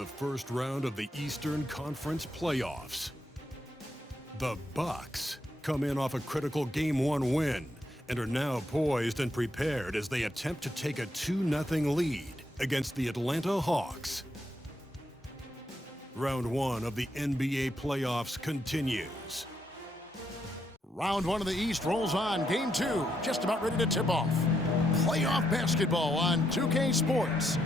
the first round of the Eastern Conference playoffs. The Bucks come in off a critical Game 1 win and are now poised and prepared as they attempt to take a 2-0 lead against the Atlanta Hawks. Round 1 of the NBA playoffs continues. Round 1 of the East rolls on. Game 2 just about ready to tip off. Playoff basketball on 2K Sports.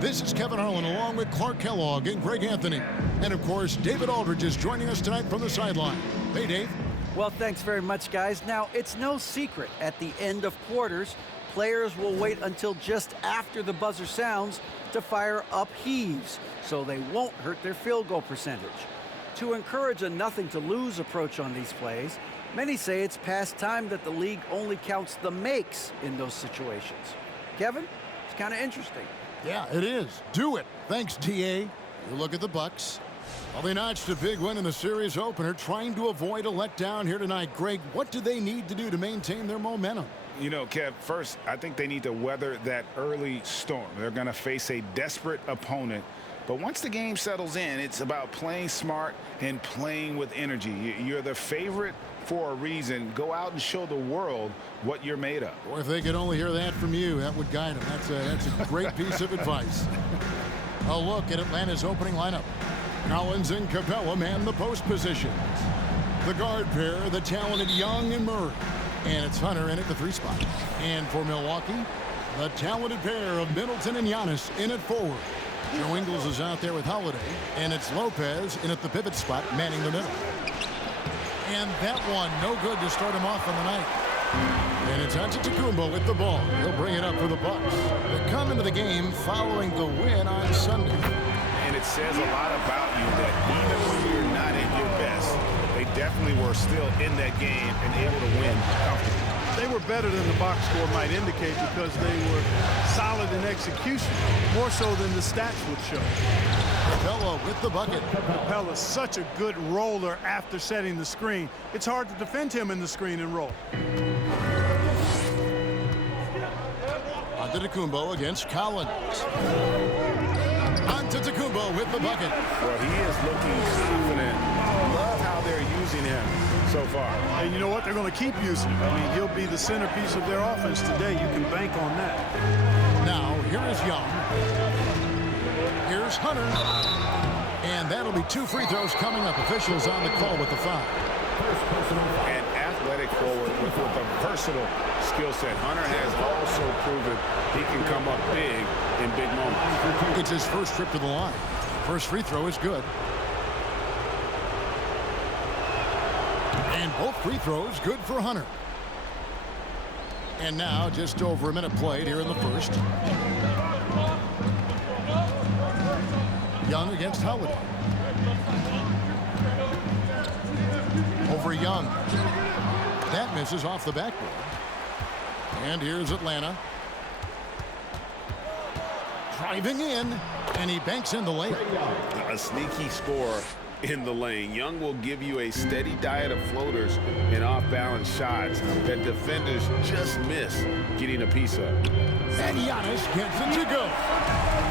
This is Kevin Harlan along with Clark Kellogg and Greg Anthony. And of course, David Aldridge is joining us tonight from the sideline. Hey, Dave. Well, thanks very much, guys. Now, it's no secret at the end of quarters, players will wait until just after the buzzer sounds to fire up heaves, so they won't hurt their field goal percentage. To encourage a nothing-to-lose approach on these plays, many say it's past time that the league only counts the makes in those situations. Kevin, it's kind of interesting. Yeah, it is. Do it. Thanks, TA. You look at the Bucks. Well, they notched a big win in the series opener, trying to avoid a letdown here tonight. Greg, what do they need to do to maintain their momentum? You know, Kev, first, I think they need to weather that early storm. They're going to face a desperate opponent. But once the game settles in, it's about playing smart and playing with energy. You're the favorite for a reason. Go out and show the world what you're made of. Or if they could only hear that from you, that would guide them. That's a great piece of advice. A look at Atlanta's opening lineup. Collins and Capella man the post positions. The guard pair, the talented Young and Murray. And it's Hunter in at the 3 spot. And for Milwaukee, the talented pair of Middleton and Giannis in at forward. Joe Ingles is out there with Holiday. And it's Lopez in at the pivot spot, manning the middle. And that one, no good to start him off on the night. And it's Antetokounmpo with the ball. He'll bring it up for the Bucks. They come into the game following the win on Sunday. And it says a lot about you that even when you're not at your best, they definitely were still in that game and able to win comfortably. They were better than the box score might indicate because they were solid in execution, more so than the stats would show. Capella with the bucket. Capella's such a good roller after setting the screen. It's hard to defend him in the screen and roll. Antetokounmpo against Collins. Antetokounmpo with the bucket. Well, he is looking confident. Love how they're using him so far. And you know what? They're going to keep using him. I mean, he'll be the centerpiece of their offense today. You can bank on that. Now, here is Young. Here's Hunter. And that'll be 2 free throws coming up. Officials on the call with the foul. An athletic forward with a versatile skill set. Hunter has also proven he can come up big in big moments. It's his first trip to the line. First free throw is good. And both free throws good for Hunter. And now just over a minute played here in the first. Young against Holiday. Over Young. That misses off the backboard. And here's Atlanta. Driving in, and he banks in the layup. A sneaky score in the lane. Young will give you a steady diet of floaters and off-balance shots that defenders just miss getting a piece of. And Giannis gets it to go.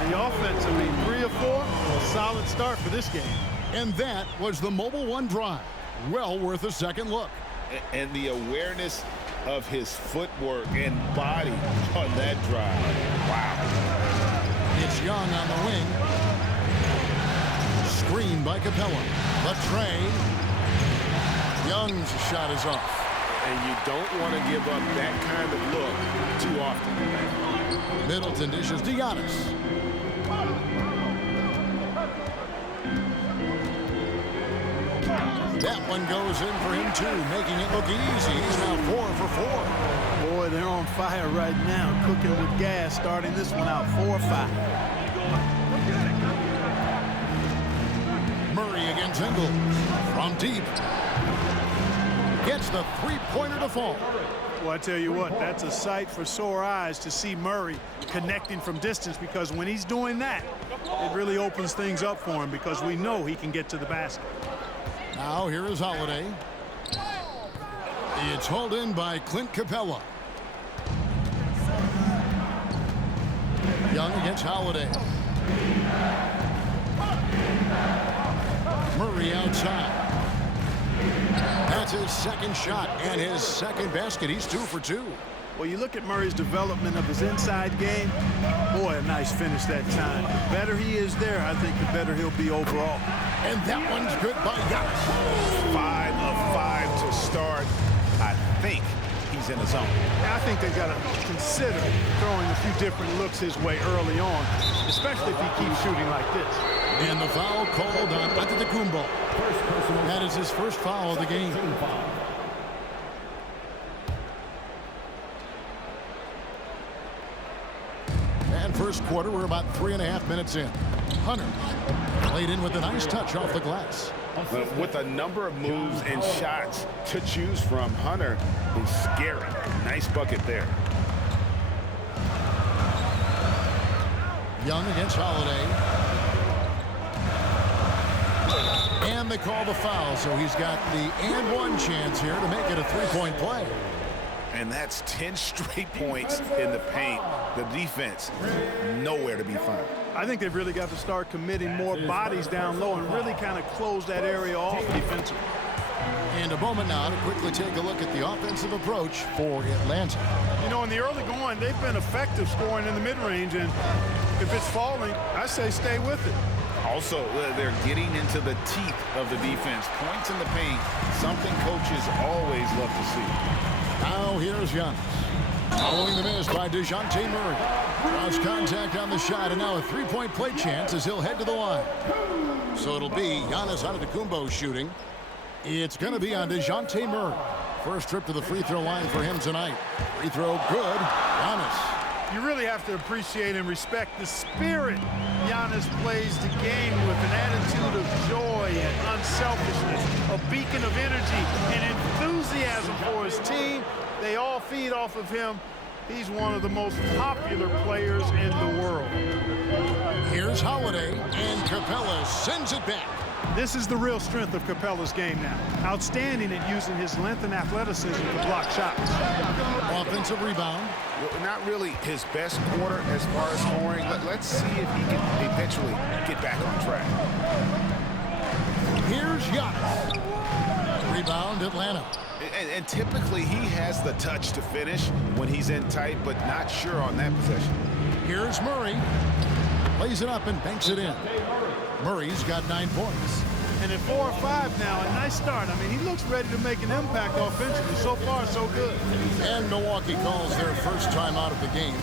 The offense, I mean, 3 of 4, a solid start for this game. And that was the Mobile One drive. Well worth a second look. And the awareness of his footwork and body on that drive. Wow. It's Young on the wing. Screen by Capella. The tray. Young's shot is off. And you don't want to give up that kind of look too often. Middleton dishes to Giannis. That one goes in for him too, making it look easy. He's now 4 for 4. Boy, they're on fire right now, cooking with gas, starting this one out 4-5. Murray against Ingles. From deep. Gets the three-pointer to fall. Well, I tell you what, that's a sight for sore eyes to see Murray connecting from distance, because when he's doing that, it really opens things up for him because we know he can get to the basket. Now here is Holiday. It's hauled in by Clint Capella. Young against Holiday. inside. That's his second shot and his second basket. He's 2 for 2. Well, you look at Murray's development of his inside game. Boy, a nice finish that time. The better he is there, I think the better he'll be overall. And that one's good by Giannis. 5 of 5 to start. I think he's in the zone. I think they've got to consider throwing a few different looks his way early on, especially if he keeps shooting like this. And the foul called on Antetokounmpo. That is his first foul of the game. And first quarter, we're about 3.5 minutes in. Hunter laid in with a nice touch off the glass. With a number of moves and shots to choose from, Hunter is scary. Nice bucket there. Young against Holiday. And they call the foul, so he's got the and one chance here to make it a three-point play. And that's 10 straight points in the paint. The defense, nowhere to be found. I think they've really got to start committing more bodies down low and really kind of close that area off defensively. And a moment now to quickly take a look at the offensive approach for Atlanta. You know, in the early going, they've been effective scoring in the mid-range, and if it's falling, I say stay with it. Also, they're getting into the teeth of the defense. Points in the paint, something coaches always love to see. Now here's Giannis. Following the miss by DeJounte Murray. Cross contact on the shot, and now a three-point play chance as he'll head to the line. So it'll be Giannis Antetokounmpo shooting. It's going to be on DeJounte Murray. First trip to the free throw line for him tonight. Free throw good. Giannis. You really have to appreciate and respect the spirit Giannis plays the game with, an attitude of joy and unselfishness, a beacon of energy and enthusiasm for his team. They all feed off of him. He's one of the most popular players in the world. Here's Holiday, and Capella sends it back. This is the real strength of Capella's game now. Outstanding at using his length and athleticism to block shots. Offensive rebound. Well, not really his best quarter as far as scoring, but let's see if he can eventually get back on track. Here's Giannis. Rebound, Atlanta. And typically he has the touch to finish when he's in tight, but not sure on that possession. Here's Murray. Lays it up and banks it in. Murray's got 9 points. And at 4 or 5 now, a nice start. I mean, he looks ready to make an impact offensively. So far, so good. And Milwaukee calls their first time out of the game.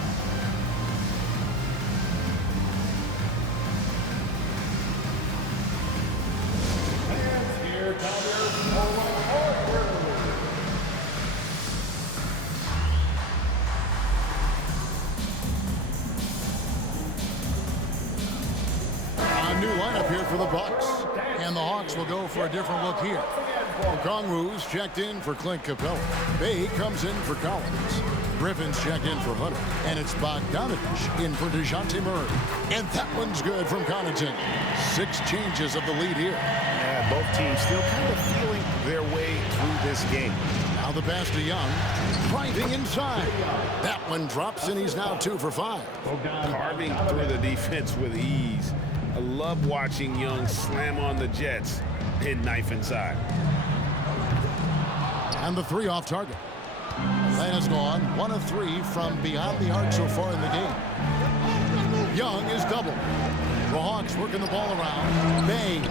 A new lineup here for the Bucks. And the Hawks will go for a different look here. Okongwu's checked in for Clint Capella. Bay comes in for Collins. Griffin's checked in for Hunter. And it's Bogdanovich in for DeJounte Murray. And that one's good from Connaughton. 6 changes of the lead here. Yeah, both teams still kind of feeling their way through this game. Now the pass to Young. Driving inside. That one drops, and he's now 2 for 5. Carving through the defense with ease. I love watching Young slam on the Jets, hit knife inside. And the 3 off target. Atlanta's gone 1 of 3 from beyond the arc so far in the game. Young is doubled. The Hawks working the ball around. Bay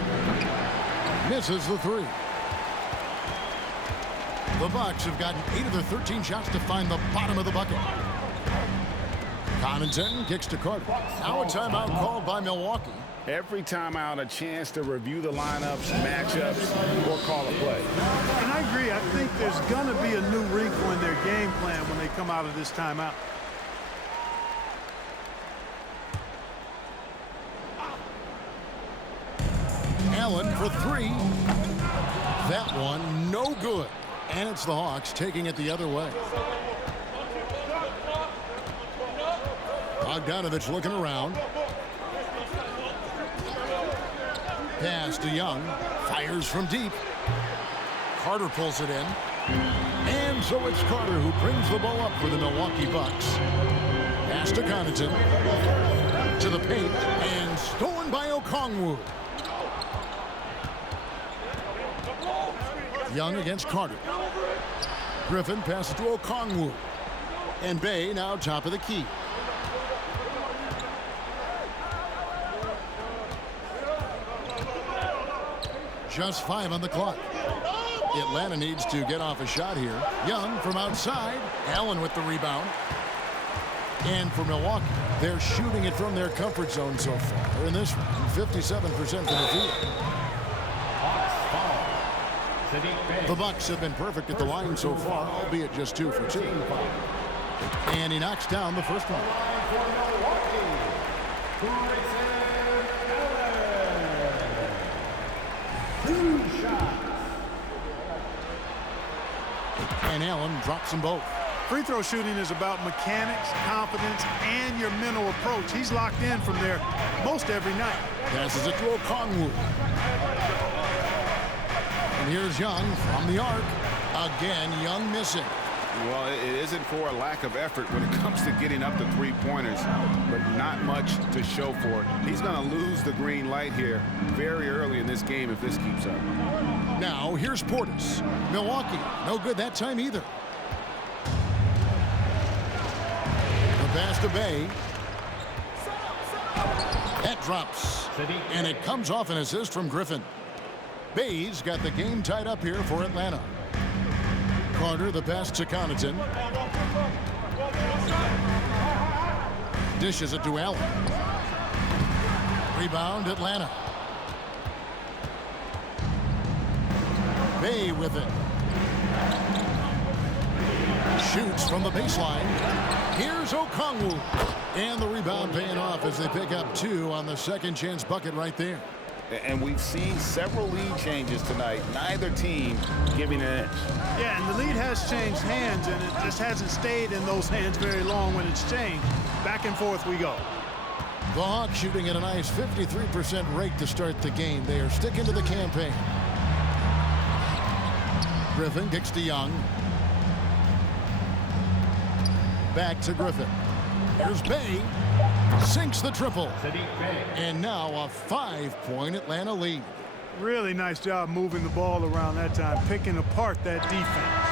misses the 3. The Bucks have gotten 8 of their 13 shots to find the bottom of the bucket. Connaughton kicks to Carter. Now a timeout called by Milwaukee. Every time out, a chance to review the lineups, matchups, or call a play. And I agree. I think there's going to be a new wrinkle in their game plan when they come out of this timeout. Allen for 3. That one no good. And it's the Hawks taking it the other way. Bogdanovich looking around. Pass to Young. Fires from deep. Carter pulls it in. And so it's Carter who brings the ball up for the Milwaukee Bucks. Pass to Connaughton. To the paint. And stolen by Okongwu. Young against Carter. Griffin passes to Okongwu. And Bay now top of the key. Just 5 on the clock. Atlanta needs to get off a shot here. Young from outside. Allen with the rebound. And for Milwaukee, they're shooting it from their comfort zone so far in this round, 57% from the field. The Bucks have been perfect at the line so far, albeit just 2 for 2. And he knocks down the first one. And Allen drops them both. Free throw shooting is about mechanics, confidence, and your mental approach. He's locked in from there most every night. Passes it to Okongwu. And here's Young from the arc. Again, Young missing. Well, it isn't for a lack of effort when it comes to getting up the three-pointers, but not much to show for it. He's going to lose the green light here very early in this game if this keeps up. Now, here's Portis. Milwaukee, no good that time either. The pass to Bay. That drops. And it comes off an assist from Griffin. Bay's got the game tied up here for Atlanta. Carter, the pass to Connaughton. Dishes it to Allen. Rebound, Atlanta. Bay with it. Shoots from the baseline. Here's Okongwu. And the rebound paying off as they pick up 2 on the second chance bucket right there. And we've seen several lead changes tonight. Neither team giving an inch. Yeah, and the lead has changed hands, and it just hasn't stayed in those hands very long when it's changed. Back and forth we go. The Hawks shooting at a nice 53% rate to start the game. They are sticking to the campaign. Griffin kicks to Young. Back to Griffin. Here's Bay. Sinks the triple. And now a 5-point Atlanta lead. Really nice job moving the ball around that time, picking apart that defense.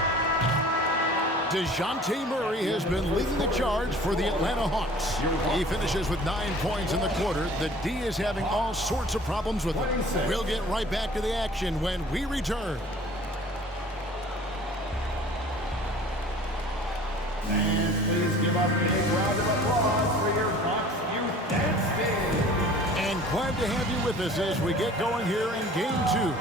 DeJounte Murray has been leading the charge for the Atlanta Hawks. He finishes with 9 points in the quarter. The D is having all sorts of problems with him. We'll get right back to the action when we return. And please give up a big round of applause for your Bucks Youth Dance Team. And glad to have you with us as we get going here in Game 2.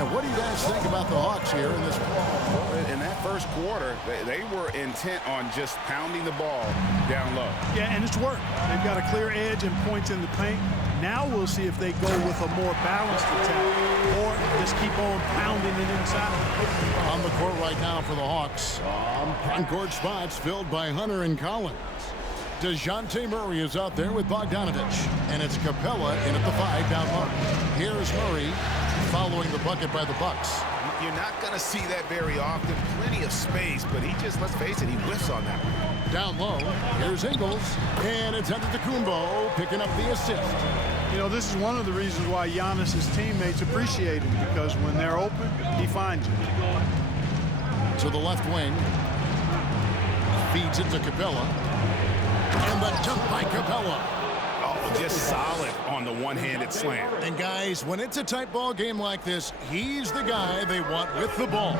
And what do you guys think about the Hawks here in this one? In that first quarter, they were intent on just pounding the ball down low. Yeah, and it's worked. They've got a clear edge and points in the paint. Now we'll see if they go with a more balanced attack or just keep on pounding it inside. On the court right now for the Hawks. On-court spots filled by Hunter and Collins. DeJounte Murray is out there with Bogdanovich. And it's Capella in at the 5 down low. Here's Murray following the bucket by the Bucks. You're not going to see that very often. Plenty of space, but he just, let's face it, he whiffs on that one. Down low, here's Ingles. And it's Antetokounmpo picking up the assist. You know, this is one of the reasons why Giannis's teammates appreciate him, because when they're open, he finds you. To the left wing. Feeds it to Capella. And the dunk by Capella. Oh, just solid on the one-handed slam. And guys, when it's a tight ball game like this, he's the guy they want with the ball.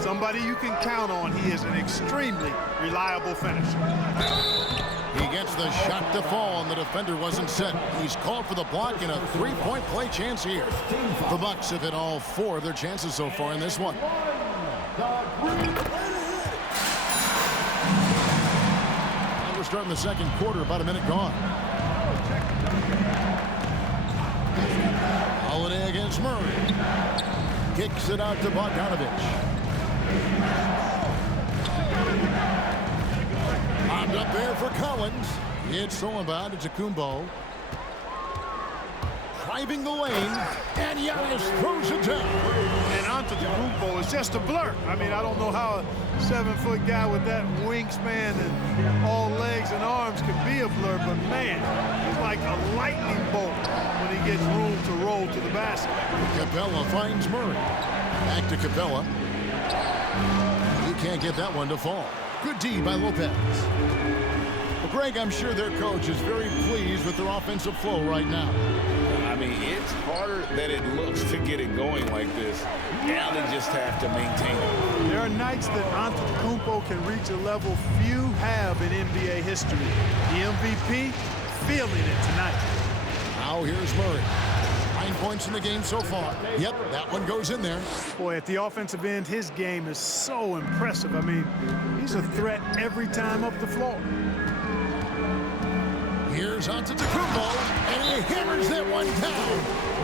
Somebody you can count on. He is an extremely reliable finisher. He gets the shot to fall, and the defender wasn't set. He's called for the block and a 3-point play chance here. The Bucks have hit all 4 of their chances so far in this one. And we're starting the second quarter, about a minute gone. Holiday against Murray. Kicks it out to Bogdanovich. Armed up there for Collins. It's thrown by to Kumbo. Driving the lane, and Giannis throws it down. And Antetokounmpo is just a blur. I mean, I don't know how a 7-foot guy with that wingspan and all legs and arms can be a blur, but man, he's like a lightning bolt when he gets room to roll dribble to the basket. Capella finds Murray. Back to Capella. He can't get that one to fall. Good D by Lopez. Well, Greg, I'm sure their coach is very pleased with their offensive flow right now. I mean, it's harder than it looks to get it going like this. Now they just have to maintain it. There are nights that Antetokounmpo can reach a level few have in NBA history. The MVP feeling it tonight. Now here's Murray. 9 points in the game so far. Yep, that one goes in there. Boy, at the offensive end, his game is so impressive. I mean, he's a threat every time up the floor. Here's Antetokounmpo, and he hammers that one down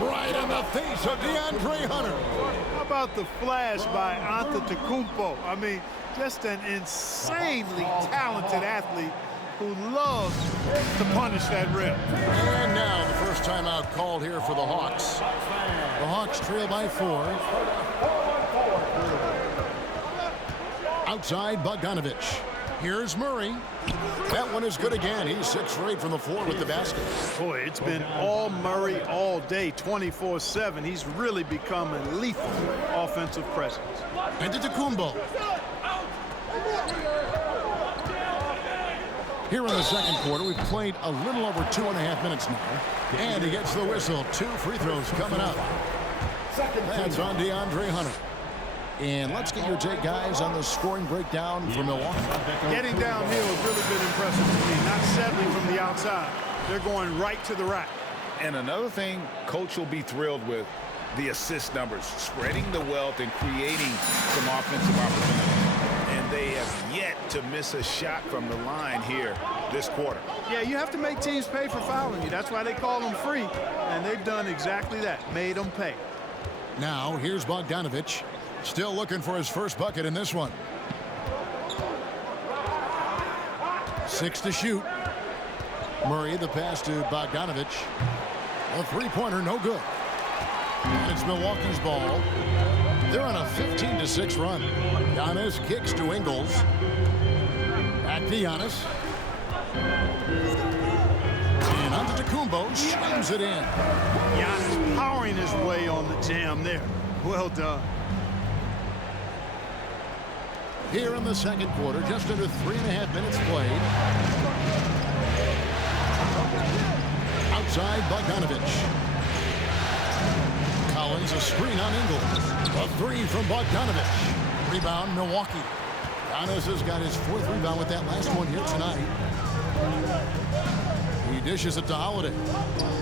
right on the face of DeAndre Hunter. How about the flash by Antetokounmpo? I mean, just an insanely talented athlete who loves to punish that rim. And now the first timeout called here for the Hawks. The Hawks trail by 4. Outside Bogdanovich. Here's Murray. That one is good again. He's 6 for 8 from the floor with the basket. Boy, it's been all Murray all day, 24/7. He's really become a lethal offensive presence. Antetokounmpo. Here in the second quarter, we've played a little over 2.5 minutes now. And he gets the whistle. 2 free throws coming up. That's on DeAndre Hunter. And let's get your take, guys, on the scoring breakdown for Milwaukee. Getting downhill has really been impressive to me. Not settling from the outside. They're going right to the rack. And another thing Coach will be thrilled with, the assist numbers, spreading the wealth and creating some offensive opportunities. And they have yet to miss a shot from the line here this quarter. Yeah, you have to make teams pay for fouling you. That's why they call them free. And they've done exactly that, made them pay. Now, here's Bogdanovich. Still looking for his first bucket in this one. 6 to shoot. Murray, the pass to Bogdanovich. A three-pointer, no good. And it's Milwaukee's ball. They're on a 15-6 run. Giannis kicks to Ingles. Back to Giannis. And Antetokounmpo slams it in. Giannis powering his way on the jam there. Well done. Here in the second quarter, just under 3.5 minutes played. Outside Bogdanovich. Collins, a screen on Ingles. A 3 from Bogdanovich. Rebound, Milwaukee. Giannis has got his 4th rebound with that last one here tonight. He dishes it to Holiday.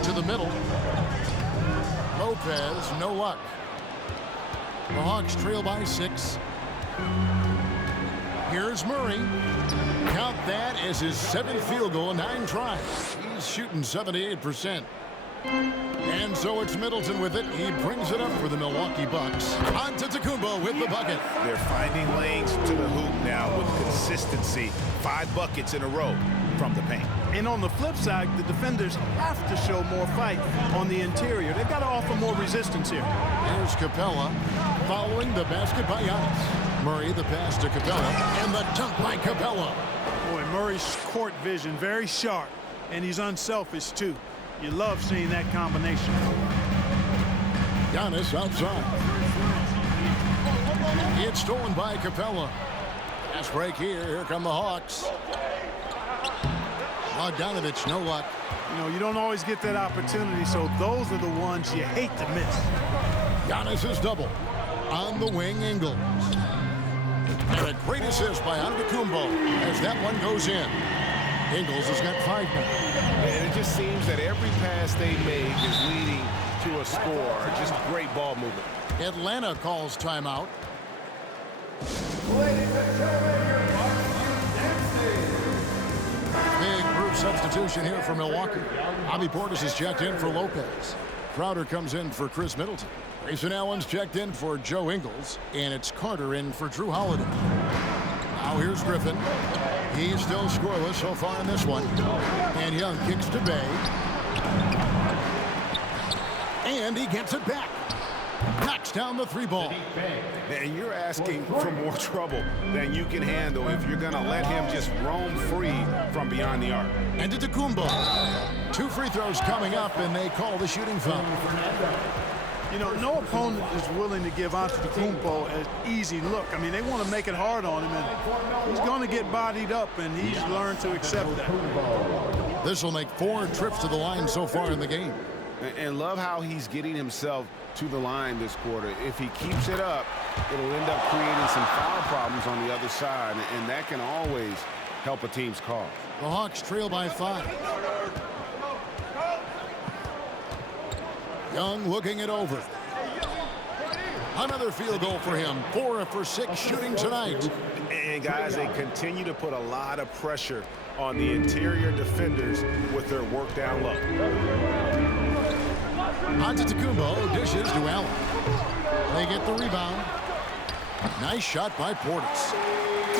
To the middle. Lopez, no luck. The Hawks trail by 6. Here's Murray. Count that as his 7th field goal in 9 tries. He's shooting 78%. And so it's Middleton with it. He brings it up for the Milwaukee Bucks. Antetokounmpo with the bucket. They're finding lanes to the hoop now with consistency. 5 buckets in a row from the paint. And on the flip side, the defenders have to show more fight on the interior. They've got to offer more resistance here. Here's Capella following the basket by Giannis. Murray, the pass to Capella, and the dunk by Capella. Boy, Murray's court vision very sharp, and he's unselfish too. You love seeing that combination. Giannis outside. It's stolen by Capella. Fast break here. Here come the Hawks. Bogdanovich, no luck. You know, you don't always get that opportunity, so those are the ones you hate to miss. Giannis is double. On the wing, Ingles. And a great assist by Antetokounmpo as that one goes in. Ingles has got 5 points. And it just seems that every pass they make is leading to a score. Just great ball movement. Atlanta calls timeout. Ladies and gentlemen, your Bucks Big group substitution here for Milwaukee. Bobby Portis has checked in for Lopez. Crowder comes in for Chris Middleton. Grayson Allen's checked in for Joe Ingles. And it's Carter in for Drew Holiday. Now here's Griffin. He's still scoreless so far in this one. And Young kicks to Bay. And he gets it back. Knocks down the 3-ball. And you're asking for more trouble than you can handle if you're going to let him just roam free from beyond the arc. And Antetokounmpo. 2 free throws coming up, and they call the shooting foul. You know, no opponent is willing to give Antetokounmpo an easy look. I mean, they want to make it hard on him, and he's going to get bodied up, and he's learned to accept that. This will make 4 trips to the line so far in the game. And love how he's getting himself to the line this quarter. If he keeps it up, it'll end up creating some foul problems on the other side, and that can always help a team's cause. The Hawks trail by 5. Young looking it over. Another field goal for him. 4 for 6 shooting tonight. And guys, they continue to put a lot of pressure on the interior defenders with their work down low. Antetokounmpo dishes to Allen. They get the rebound. Nice shot by Portis.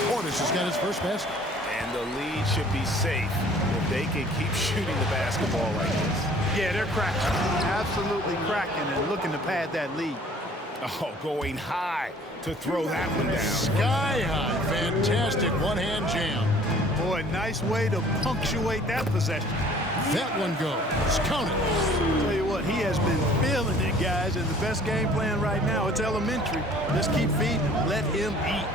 Portis has got his first basket. And the lead should be safe if they can keep shooting the basketball like this. Yeah, they're cracking. Absolutely cracking and looking to pad that lead. Oh, going high to throw that one down. Sky high. Fantastic one-hand jam. Boy, nice way to punctuate that possession. That one goes. Count it. Tell you what, he has been feeling it, guys, and the best game plan right now, it's elementary. Just keep feeding him. Let him eat.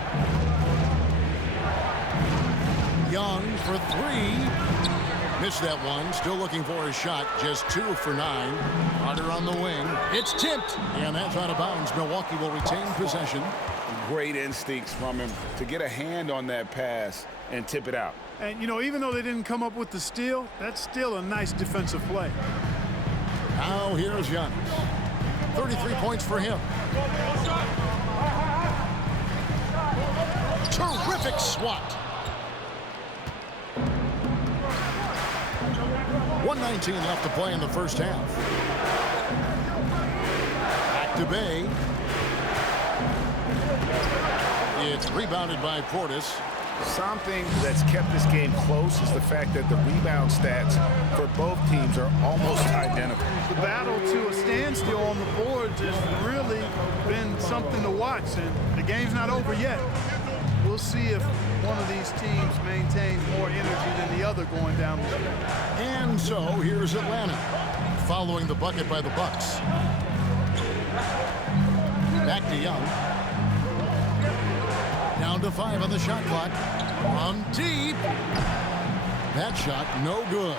Young for 3. Missed that one. Still looking for a shot. Just 2 for 9. Carter on the wing. It's tipped. And that's out of bounds. Milwaukee will retain possession. Great instincts from him to get a hand on that pass and tip it out. And, you know, even though they didn't come up with the steal, that's still a nice defensive play. Now here's Giannis. 33 points for him. Terrific swat. 1:19 left to play in the first half. Back to Bay. It's rebounded by Portis. Something that's kept this game close is the fact that the rebound stats for both teams are almost identical. The battle to a standstill on the boards has really been something to watch, and the game's not over yet. We'll see if one of these teams maintains more energy than the other going down the stretch. And so here's Atlanta, following the bucket by the Bucks. Back to Young. Down to 5 on the shot clock. From deep. That shot no good.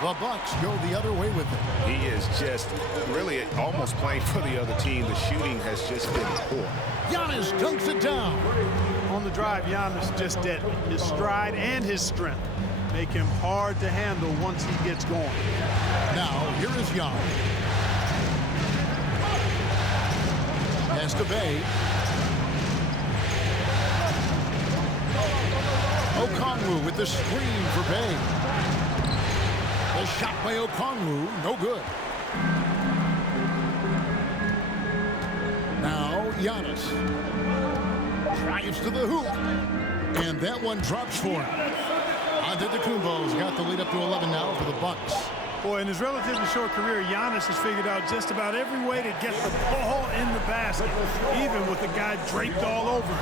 The Bucks go the other way with it. He is just really almost playing for the other team. The shooting has just been poor. Giannis dunks it down. On the drive, Giannis just deadly. His stride and his strength make him hard to handle once he gets going. Now, here is Young. Pass to Bay. Okongwu with the screen for Bay. The shot by Okongwu, no good. Now Giannis drives to the hoop, and that one drops for him. Antetokounmpo's got the lead up to 11 now for the Bucks. Boy, in his relatively short career, Giannis has figured out just about every way to get the ball in the basket, even with the guy draped all over him.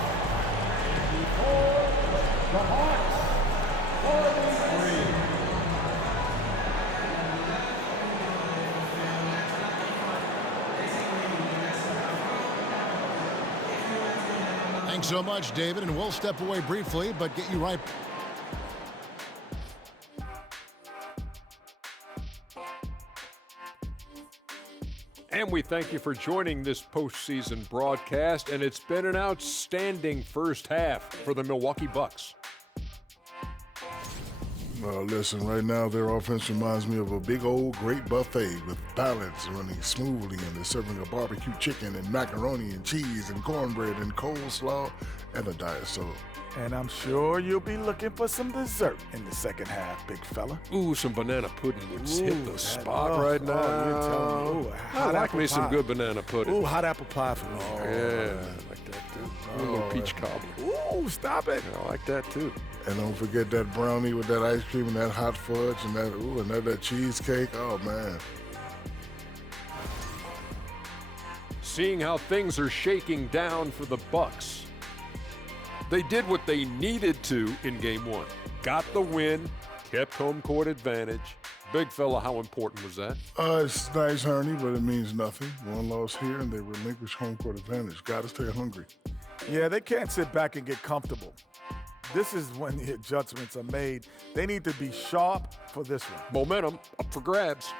The Hawks, 43. Thanks so much, David, and we'll step away briefly, but get you right. And we thank you for joining this postseason broadcast, and it's been an outstanding first half for the Milwaukee Bucks. Listen, right now their offense reminds me of a big old great buffet with balance running smoothly, and they're serving a barbecue chicken and macaroni and cheese and cornbread and coleslaw and a diet soda. And I'm sure you'll be looking for some dessert in the second half, big fella. Ooh, some banana pudding would hit the spot right now. You're telling me. Ooh, I like me some good banana pudding. Ooh, hot apple pie for me. Yeah, I like that too. A little peach cobbler. Ooh, stop it. I like that too. And don't forget that brownie with that ice cream and that hot fudge and that cheesecake. Oh, man. seeing how things are shaking down for the Bucks. They did what they needed to in Game 1. Got the win, kept home court advantage. Big fella, how important was that? It's nice, Ernie, but it means nothing. One loss here, and they relinquish home court advantage. Got to stay hungry. Yeah, they can't sit back and get comfortable. This is when the adjustments are made. They need to be sharp for this one. Momentum up for grabs.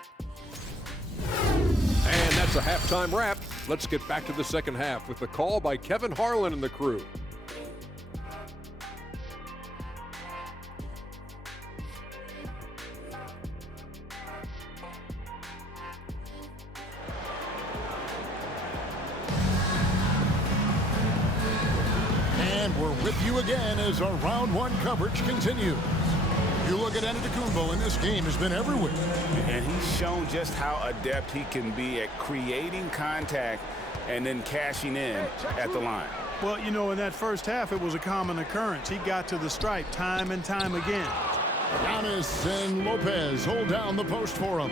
And that's a halftime wrap. Let's get back to the second half with the call by Kevin Harlan and the crew. We're with you again as our round one coverage continues. You look at Antetokounmpo, and this game has been everywhere. And he's shown just how adept he can be at creating contact and then cashing in at the line. Well, you know, in that first half, it was a common occurrence. He got to the stripe time and time again. Giannis and Lopez hold down the post for him.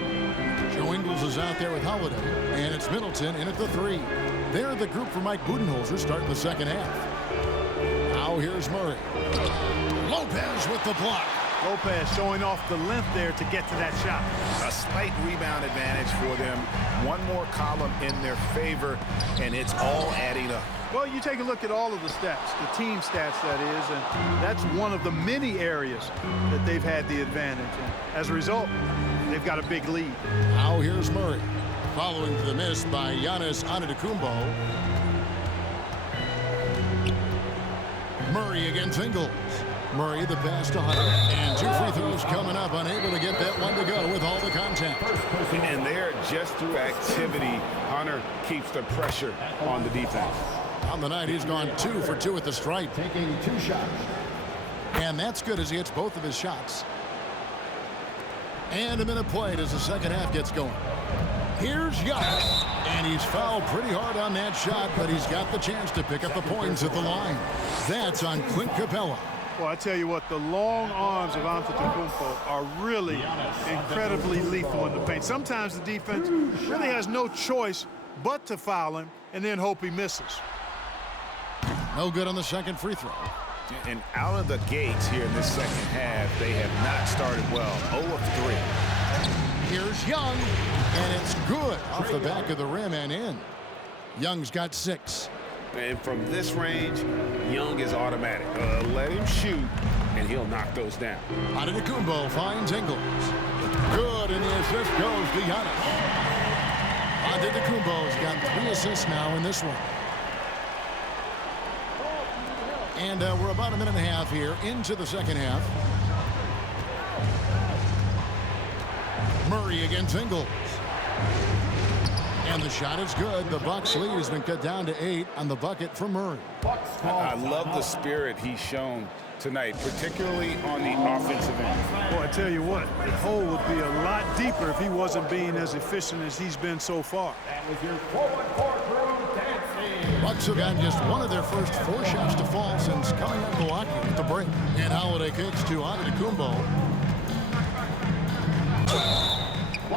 Joe Ingles is out there with Holiday, and it's Middleton in at the three. They're the group for Mike Budenholzer starting the second half. Now here's Murray. Lopez with the block. Lopez showing off the length there to get to that shot. A slight rebound advantage for them. One more column in their favor, and it's all adding up. Well, you take a look at all of the stats, the team stats that is, and that's one of the many areas that they've had the advantage. And as a result, they've got a big lead. Now here's Murray. Following the miss by Giannis Antetokounmpo. Murray against Ingles. Murray the pass to Hunter. And two free throws coming up, unable to get that one to go with all the contact. And there, just through activity, Hunter keeps the pressure on the defense. On the night, he's gone 2 for 2 at the stripe. Taking 2 shots. And that's good as he hits both of his shots. And a minute played as the second half gets going. Here's Giannis. And he's fouled pretty hard on that shot, but he's got the chance to pick up the points at the line. That's on Clint Capella. Well, I tell you what, the long arms of Antetokounmpo are really incredibly lethal in the paint. Sometimes the defense really has no choice but to foul him and then hope he misses. No good on the second free throw. And out of the gates here in this second half, they have not started well. 0 of 3. Here's Young, and it's good off the back of the rim and in. Young's got 6. And from this range, Young is automatic. Let him shoot, and he'll knock those down. Antetokounmpo finds Ingles. Good, and the assist goes to Giannis. Antetokounmpo's got 3 assists now in this one. And we're about a minute and a half here into the second half. Murray against Ingles. And the shot is good. The Bucks lead has been cut down to 8 on the bucket for Murray. I love the spirit he's shown tonight, particularly on the offensive end. Boy, I tell you what, the hole would be a lot deeper if he wasn't being as efficient as he's been so far. That was your forward court crew dancing. Bucks have gotten just one of their first 4 shots to fall since coming up Milwaukee at the break. And Holiday kicks to Antetokounmpo.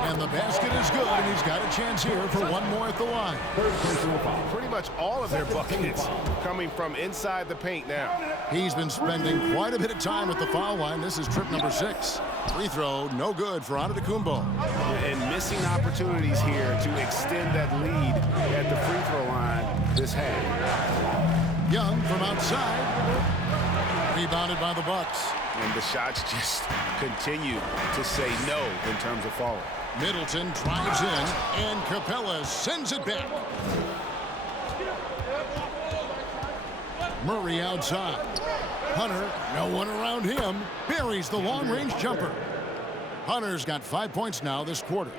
And the basket is good, and he's got a chance here for one more at the line. Pretty much all of their buckets coming from inside the paint now. He's been spending quite a bit of time at the foul line. This is trip number 6. Free throw, no good for Antetokounmpo. And missing opportunities here to extend that lead at the free throw line this half. Young from outside. Rebounded by the Bucks. And the shots just continue to say no in terms of falling. Middleton drives in, and Capella sends it back. Murray outside. Hunter, no one around him, buries the long-range jumper. Hunter's got 5 points now this quarter.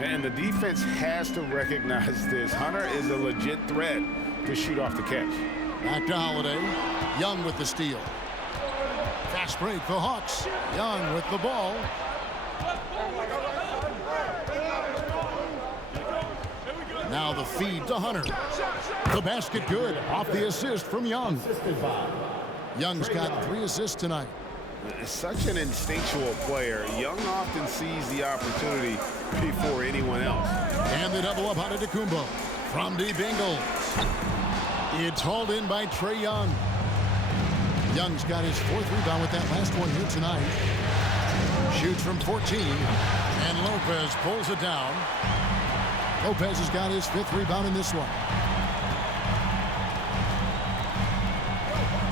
And the defense has to recognize this. Hunter is a legit threat to shoot off the catch. Back to Holiday. Young with the steal. Fast break for Hawks. Young with the ball. Now the feed to Hunter. The basket good off the assist from Young. Young's got 3 assists tonight. Such an instinctual player. Young often sees the opportunity before anyone else. And they double up Antetokounmpo. From deep angles. It's hauled in by Trae Young. Young's got his 4th rebound with that last one here tonight. Shoots from 14. And Lopez pulls it down. Lopez has got his 5th rebound in this one.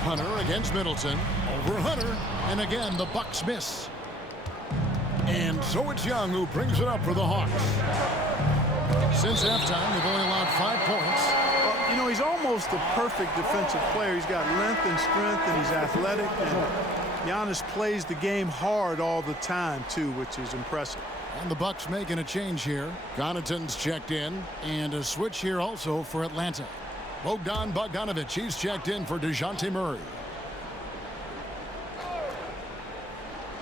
Hunter against Middleton. Over Hunter. And again, the Bucks miss. And so it's Young who brings it up for the Hawks. Since halftime, they've only allowed 5 points. Well, you know, he's almost a perfect defensive player. He's got length and strength, and he's athletic. And Giannis plays the game hard all the time, too, which is impressive. And the Bucks making a change here. Connaughton's checked in. And a switch here also for Atlanta. Bogdan Bogdanović, he's checked in for DeJounte Murray.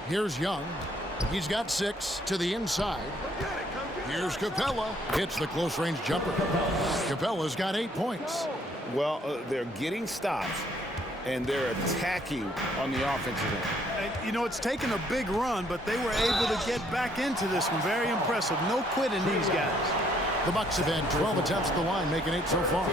Here's Young. He's got 6 to the inside. Here's Capella. Hits the close-range jumper. Capella's got 8 points. Well, they're getting stops, and they're attacking on the offensive end. You know, it's taken a big run, but they were able to get back into this one. Very impressive. No quitting these guys. The Bucks have had 12 attempts at the line, making 8 so far.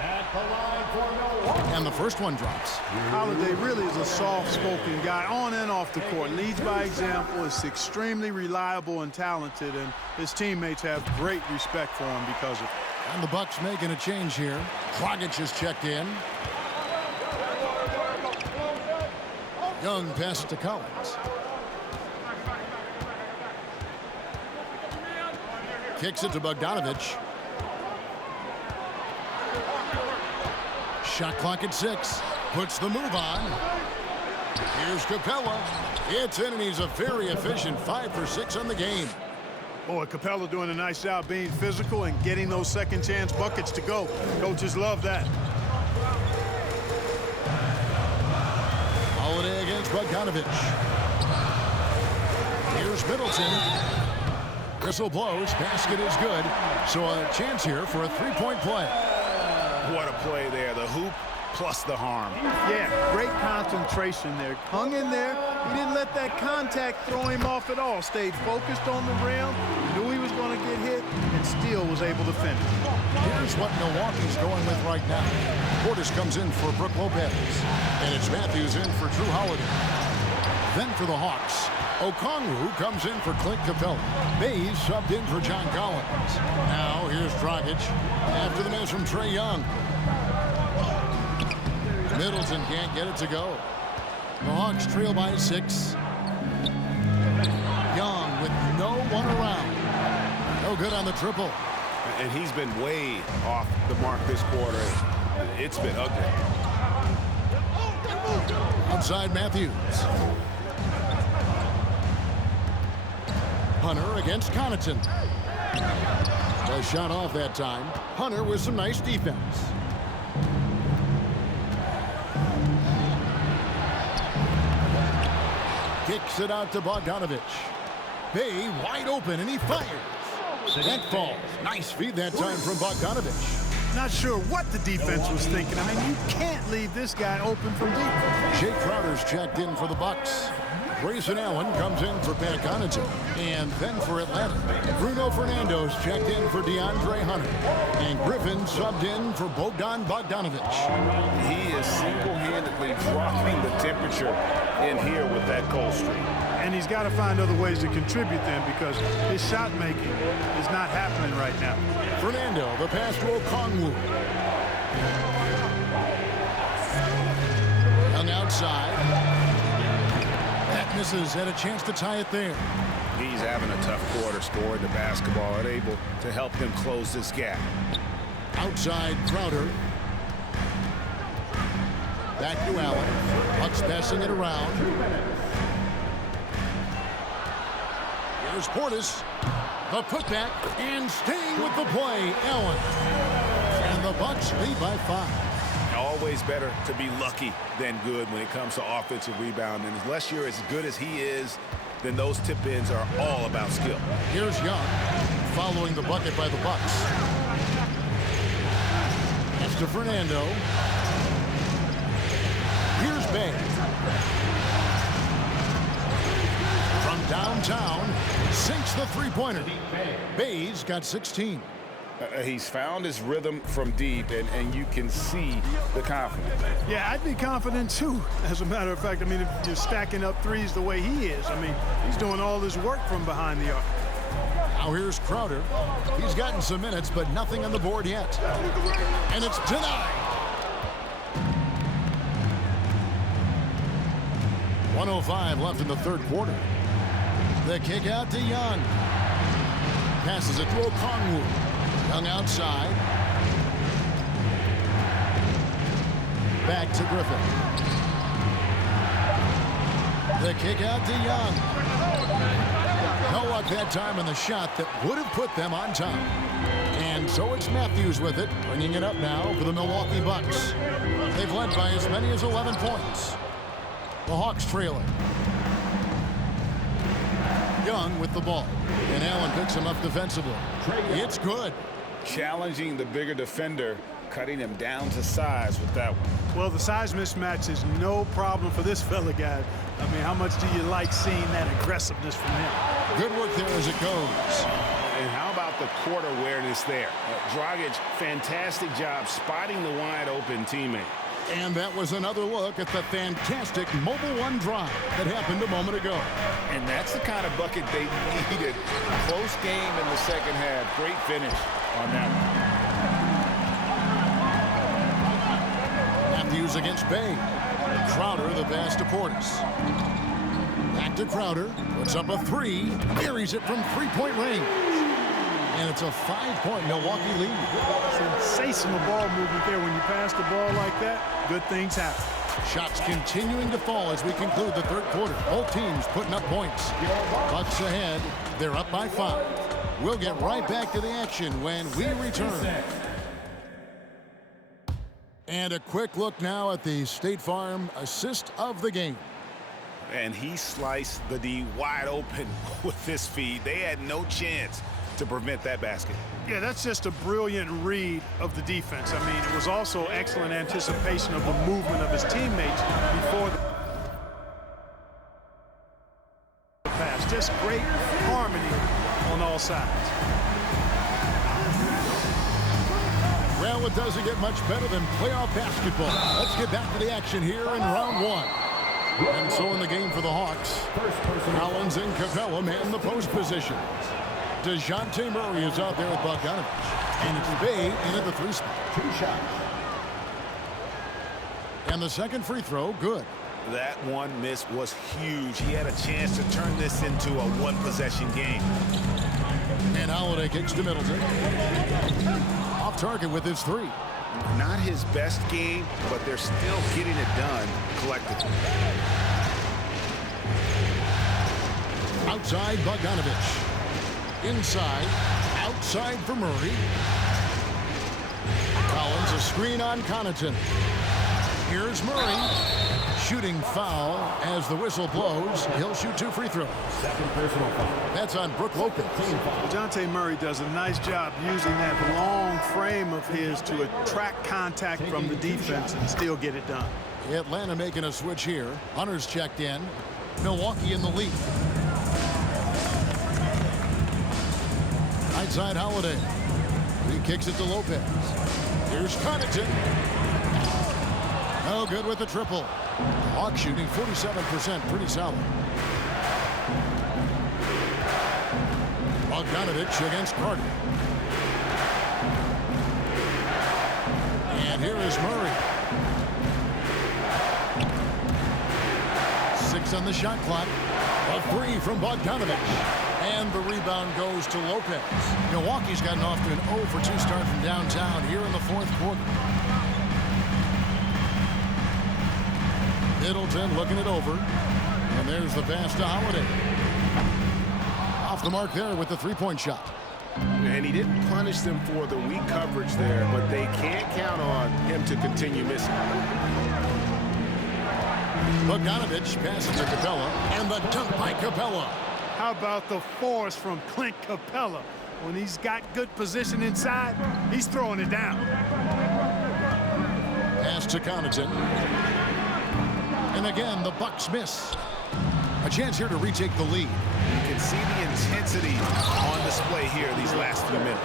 At the line for Milwaukee. And the first one drops. Holiday really is a soft-spoken guy on and off the court. Leads by example, is extremely reliable and talented, and his teammates have great respect for him because of it. And the Bucks making a change here. Dragic is checked in. Young passes to Collins. Kicks it to Bogdanović. Shot clock at 6. Puts the move on. Here's Capella. It's in, and he's a very efficient 5 for 6 on the game. Boy, Capella doing a nice job being physical and getting those second-chance buckets to go. Coaches love that. Holiday against Bogdanović. Here's Middleton. Whistle blows. Basket is good. So a chance here for a 3-point play. What a play there. The hoop plus the harm. Yeah, great concentration there. Hung in there. He didn't let that contact throw him off at all. Stayed focused on the rim. Knew he was going to get hit and still was able to finish. Here's what Milwaukee's going with right now. Portis comes in for Brook Lopez. And it's Matthews in for Drew Holiday. Then for the Hawks, Okongwu comes in for Clint Capella. Bays subbed in for John Collins. Now here's Dragic after the miss from Trae Young. Middleton can't get it to go. The Hawks trail by 6. Young with no one around. No good on the triple. And he's been way off the mark this quarter. It's been ugly. Outside Matthews. Hunter against Connaughton. A shot off that time. Hunter with some nice defense. Kicks it out to Bogdanović. Bay wide open, and he fires. That falls. Nice feed that time from Bogdanović. Not sure what the defense was thinking. I mean, you can't leave this guy open from deep. Jay Crowder's checked in for the Bucks. Grayson Allen comes in for Pat Connaughton. And then for Atlanta, Bruno Fernando's checked in for DeAndre Hunter. And Griffin subbed in for Bogdan Bogdanović. He is single-handedly dropping the temperature in here with that cold streak. And he's got to find other ways to contribute then, because his shot making is not happening right now. Fernando, the pass to Okongwu. Young outside. That misses, had a chance to tie it there. He's having a tough quarter scoring the basketball and able to help them close this gap. Outside Crowder. Back to Allen. Bucks passing it around. Here's Portis. The putback and staying with the play, Allen. And the Bucks lead by 5. Always better to be lucky than good when it comes to offensive rebound. And unless you're as good as he is, then those tip-ins are all about skill. Here's Young, following the bucket by the Bucks. That's to Fernando. Here's Bay. From downtown, sinks the three-pointer. Bay's got 16. He's found his rhythm from deep, and you can see the confidence. Yeah, I'd be confident too. As a matter of fact, I mean, if you're stacking up threes the way he is, I mean, he's doing all this work from behind the arc. Now here's Crowder. He's gotten some minutes, but nothing on the board yet. And it's denied. 1:05 left in the third quarter. The kick out to Young. Passes it to Okongwu. Young outside. Back to Griffin. The kick out to Young. No luck that time on the shot that would have put them on top. And so it's Matthews with it, bringing it up now for the Milwaukee Bucks. They've led by as many as 11 points. The Hawks trailing. Young with the ball. And Allen picks him up defensively. It's good. Challenging the bigger defender, cutting him down to size with that one. Well, the size mismatch is no problem for this fella, guy. I mean, how much do you like seeing that aggressiveness from him? Good work there as it goes. And how about the court awareness there? Dragic, fantastic job spotting the wide open teammate. And that was another look at the fantastic Mobile One drive that happened a moment ago. And that's the kind of bucket they needed. Close game in the second half. Great finish on that one. Matthews against Bay. Crowder the pass to Portis. Back to Crowder. Puts up a three. Buries it from three-point range. And it's a 5-point Milwaukee lead. Sensational ball movement there. When you pass the ball like that, good things happen. Shots continuing to fall as we conclude the third quarter. Both teams putting up points. Bucks ahead. They're up by 5. We'll get right back to the action when we return. And a quick look now at the State Farm assist of the game. And he sliced the D wide open with this feed. They had no chance to prevent that basket. Yeah, that's just a brilliant read of the defense. I mean, it was also excellent anticipation of the movement of his teammates before the pass. Just great harmony on all sides. Well, it doesn't get much better than playoff basketball. Let's get back to the action here in round 1. And so in the game for the Hawks, Collins and Capella man the post position. DeJounte Murray is out there with Bogdanovich. And it's Bay in at the 3 spot. 2 shots. And the second free throw, good. That one miss was huge. He had a chance to turn this into a one-possession game. And Holiday kicks to Middleton. Off target with his 3. Not his best game, but they're still getting it done collectively. Outside Bogdanovich. Inside, outside for Murray. Collins a screen on Connaughton. Here's Murray. Shooting foul as the whistle blows. He'll shoot 2 free throws. Second personal foul. That's on Brook Lopez. DeJounte Murray does a nice job using that long frame of his to attract contact from the defense and still get it done. Atlanta making a switch here. Hunter's checked in. Milwaukee in the lead. Outside Holiday. He kicks it to Lopez. Here's Connaughton. No good with the triple. Hawks shooting 47%, pretty solid. Bogdanovich against Carter. And here is Murray. 6 on the shot clock. A 3 from Bogdanovich. And the rebound goes to Lopez. Milwaukee's gotten off to an 0 for 2 start from downtown here in the 4th quarter. Middleton looking it over. And there's the pass to Holiday. Off the mark there with the 3-point shot. And he didn't punish them for the weak coverage there, but they can't count on him to continue missing. Bogdanovich passes to Capella. And the dunk by Capella. How about the force from Clint Capella? When he's got good position inside, he's throwing it down. Pass to Connaughton. And again, the Bucks miss. A chance here to retake the lead. You can see the intensity on display here these last few minutes.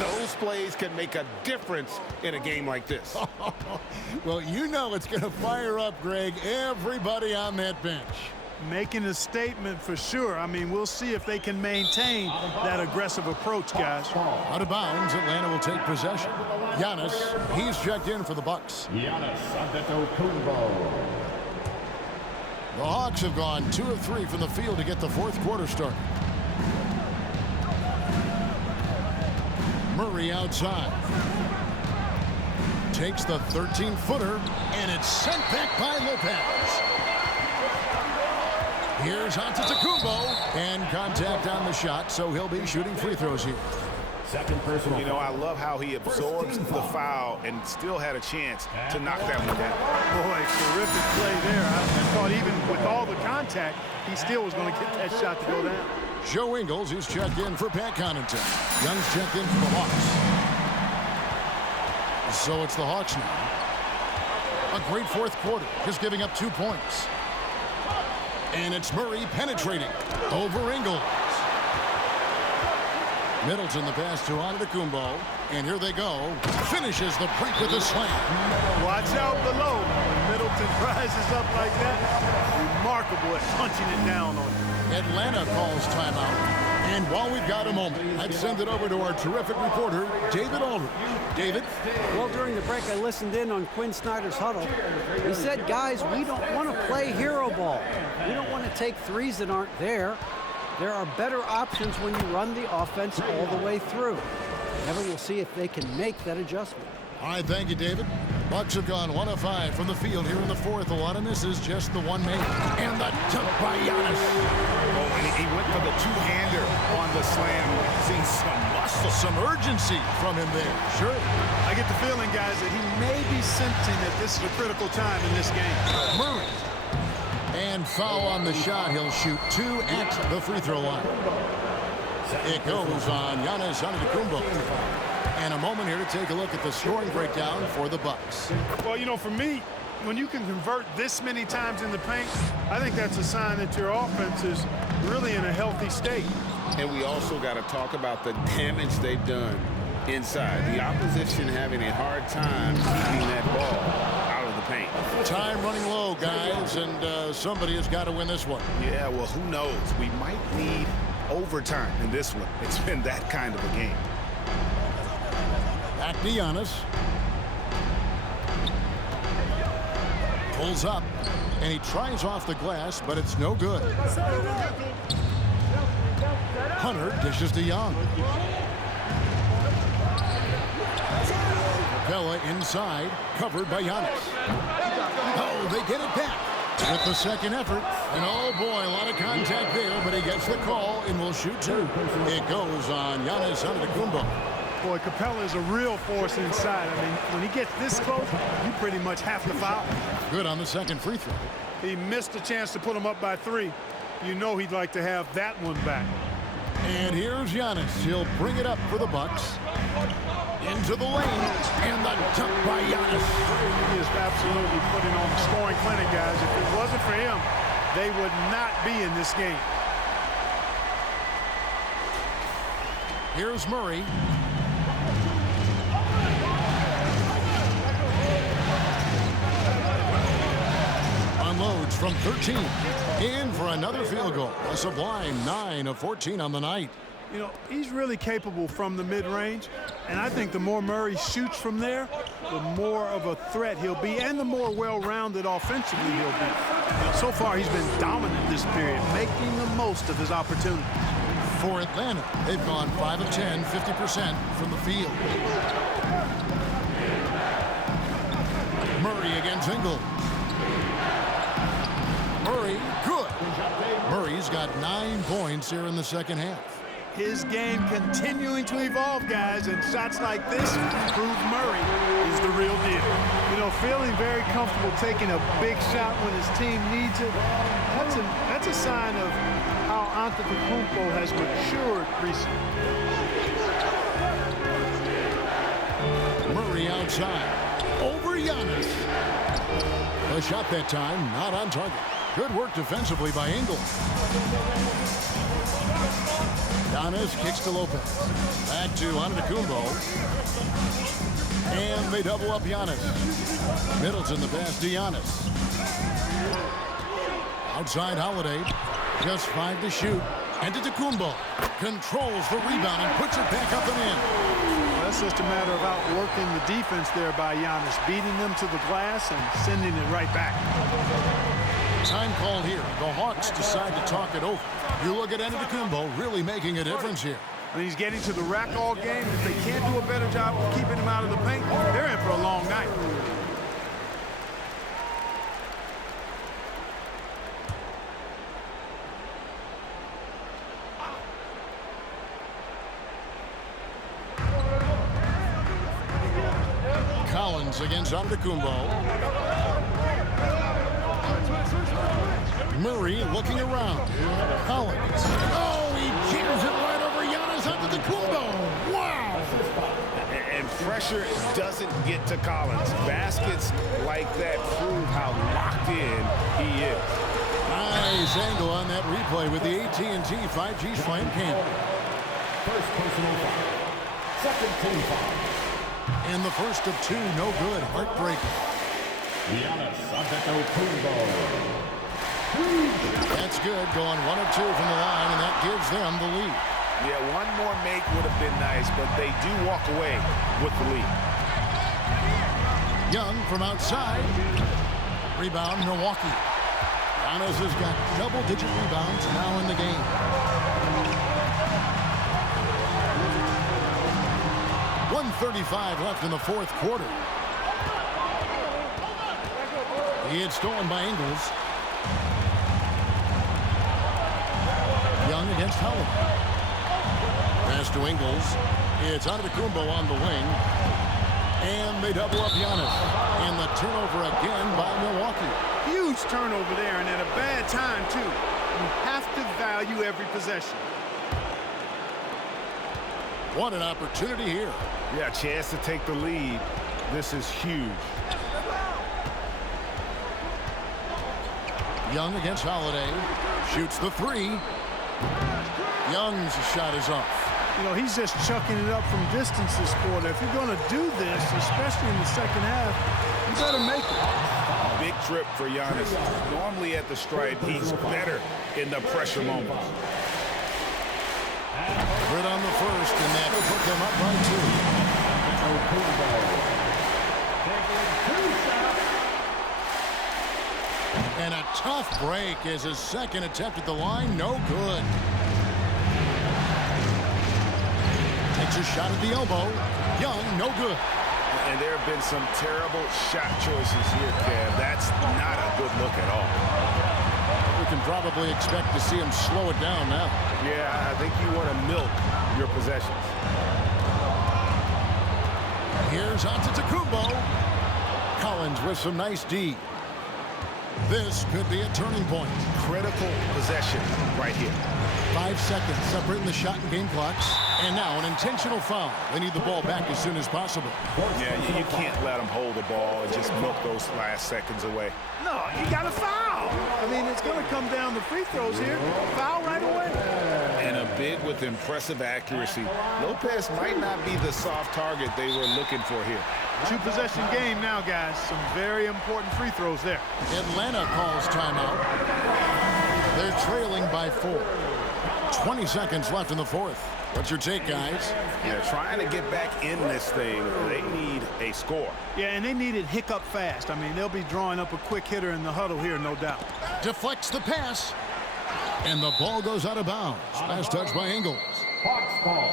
Those plays can make a difference in a game like this. Well, you know it's going to fire up, Greg, everybody on that bench. Making a statement for sure. I mean, we'll see if they can maintain that aggressive approach, guys. Out of bounds, Atlanta will take possession. Giannis, he's checked in for the Bucks. Giannis Antetokounmpo. The Hawks have gone 2 of 3 from the field to get the fourth quarter started. Murray outside. Takes the 13-footer, and it's sent back by Lopez. Here's Antetokounmpo, and contact on the shot, so he'll be shooting free throws here. Second personal. You know, I love how he absorbs the foul and still had a chance to knock that one down. Boy, terrific play there. I thought even with all the contact, he still was going to get that shot to go down. Joe Ingles, he's checked in for Pat Connaughton. Young's checked in for the Hawks. So it's the Hawks now. A great fourth quarter, just giving up 2 points. And it's Murray penetrating over Ingles. Middleton the pass to Antetokounmpo. And here they go. Finishes the break with a slam. Watch out below. When Middleton rises up like that, remarkable at punching it down on him. Atlanta calls timeout. And while we've got a moment, I'd send it over to our terrific reporter, David Aldridge. David? Well, during the break, I listened in on Quinn Snyder's huddle. He said, guys, we don't want to play hero ball. We don't want to take threes that aren't there. There are better options when you run the offense all the way through. Never will see if they can make that adjustment. All right, thank you, David. Bucks have gone 1 of 5 from the field here in the fourth. A lot of misses, just the one made. And the dunk by Giannis. Oh, and he went for the two-hander on the slam. Seeing some muscle. Some urgency from him there. Sure. I get the feeling, guys, that he may be sensing that this is a critical time in this game. Murray. And foul on the shot. He'll shoot 2 at the free throw line. It goes on Giannis Antetokounmpo. And a moment here to take a look at the scoring breakdown for the Bucks. Well, you know, for me, when you can convert this many times in the paint, I think that's a sign that your offense is really in a healthy state. And we also got to talk about the damage they've done inside. The opposition having a hard time keeping that ball out of the paint. Time running low, guys, and somebody has got to win this one. Yeah, well, who knows? We might need overtime in this one. It's been that kind of a game. Back to Giannis. Pulls up, and he tries off the glass, but it's no good. Hunter dishes to Young. Bella inside, covered by Giannis. Oh, they get it back with the second effort. And oh boy, a lot of contact there, but he gets the call and will shoot 2. It goes on Giannis Antetokounmpo. Boy, Capella is a real force inside. I mean, when he gets this close, you pretty much have to foul. Good on the second free throw. He missed a chance to put him up by 3. You know he'd like to have that one back. And here's Giannis. He'll bring it up for the Bucks. Into the lane, and the dunk by Giannis. He is absolutely putting on the scoring clinic, guys. If it wasn't for him, they would not be in this game. Here's Murray. Unloads from 13. In for another field goal. A sublime 9 of 14 on the night. You know, he's really capable from the mid-range, and I think the more Murray shoots from there, the more of a threat he'll be, and the more well-rounded offensively he'll be. You know, so far, he's been dominant this period, making the most of his opportunities. For Atlanta, they've gone 5 of 10, 50% from the field. Murray against Ingles. Murray, good. Murray's got 9 points here in the second half. His game continuing to evolve, guys, and shots like this prove Murray is the real deal. You know, feeling very comfortable taking a big shot when his team needs it, that's a sign of how Antetokounmpo has matured recently. Murray outside. Over Giannis. A shot that time, not on target. Good work defensively by Ingles. Giannis kicks to Lopez. Back to Antetokounmpo. And they double up Giannis. Middleton the pass to Giannis. Outside Holiday. Just 5 to shoot. Antetokounmpo controls the rebound and puts it back up and in. Well, that's just a matter of outworking the defense there by Giannis, beating them to the glass and sending it right back. Time called here. The Hawks decide to talk it over. You look at Antetokounmpo really making a difference here. I mean, he's getting to the rack all game. If they can't do a better job of keeping him out of the paint, they're in for a long night. Collins against Antetokounmpo. Murray looking around. Collins. Oh, he jams it right over Giannis Antetokounmpo. Wow! And pressure doesn't get to Collins. Baskets like that prove how locked in he is. Nice angle on that replay with the AT&T 5G Slam Cam. First personal foul. Second team foul. And the first of 2, no good. Heartbreaking. Giannis Antetokounmpo. That's good. Going 1 of 2 from the line, and that gives them the lead. Yeah, one more make would have been nice, but they do walk away with the lead. Young from outside. Rebound, Milwaukee. Giannis has got double-digit rebounds now in the game. 1:35 left in the fourth quarter. He had stolen by Ingles. Young against Howard. Pass to Ingles. It's Antetokounmpo on the wing. And they double up Giannis. And the turnover again by Milwaukee. Huge turnover there, and at a bad time, too. You have to value every possession. What an opportunity here. Yeah, a chance to take the lead. This is huge. Young against Holiday. Shoots the 3. Young's shot is off. You know, he's just chucking it up from distance this quarter. If you're going to do this, especially in the second half, you better make it. Big trip for Giannis. Normally at the stripe, he's better in the pressure moments. Good on the first, and that put them up by 2. And a tough break as his second attempt at the line, no good. Takes a shot at the elbow. Young, no good. And there have been some terrible shot choices here, Kev. That's not a good look at all. We can probably expect to see him slow it down now. Yeah, I think you want to milk your possessions. Here's Antetokounmpo. Collins with some nice D. This could be a turning point. Critical possession right here. 5 seconds separating the shot and game clocks. And now an intentional foul. They need the ball back as soon as possible. Yeah, you can't let them hold the ball and just milk those last seconds away. No, you got to foul. I mean, it's going to come down to free throws here. Foul right away. And a big with impressive accuracy. Lopez might not be the soft target they were looking for here. 2-possession game now, guys. Some very important free throws there. Atlanta calls timeout. They're trailing by 4. 20 seconds left in the fourth. What's your take, guys? Yeah, trying to get back in this thing, they need a score. Yeah, and they need it hiccup fast. I mean, they'll be drawing up a quick hitter in the huddle here, no doubt. Deflects the pass. And the ball goes out of bounds. Last touch by Ingles. Hawks ball.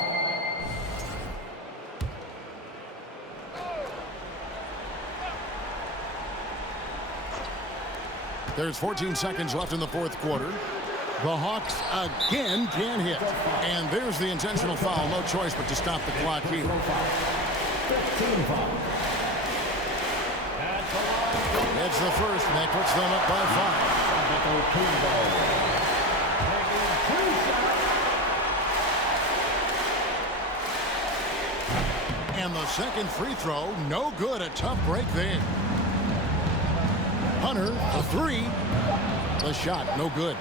There's 14 seconds left in the fourth quarter. The Hawks again can hit. And there's the intentional foul. No choice but to stop the clock here. It's the first, and that puts them up by 5. And the second free throw, no good. A tough break there. Hunter, a 3. The shot, no good.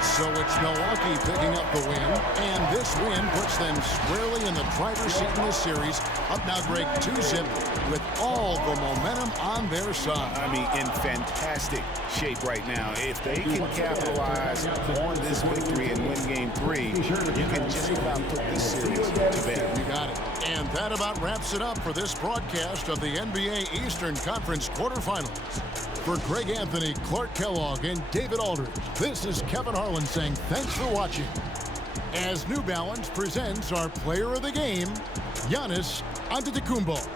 So it's Milwaukee picking up the win, and this win puts them squarely in the driver's seat in this series. Up now, Greg, 2-zip with all the momentum on their side. I mean, in fantastic shape right now. If they can capitalize on this victory and win game 3, you can just about put this series to bed. You got it. And that about wraps it up for this broadcast of the NBA Eastern Conference quarterfinals. For Greg Anthony, Clark Kellogg, and David Aldridge, this is Kevin Harlan saying thanks for watching. As New Balance presents our player of the game, Giannis Antetokounmpo.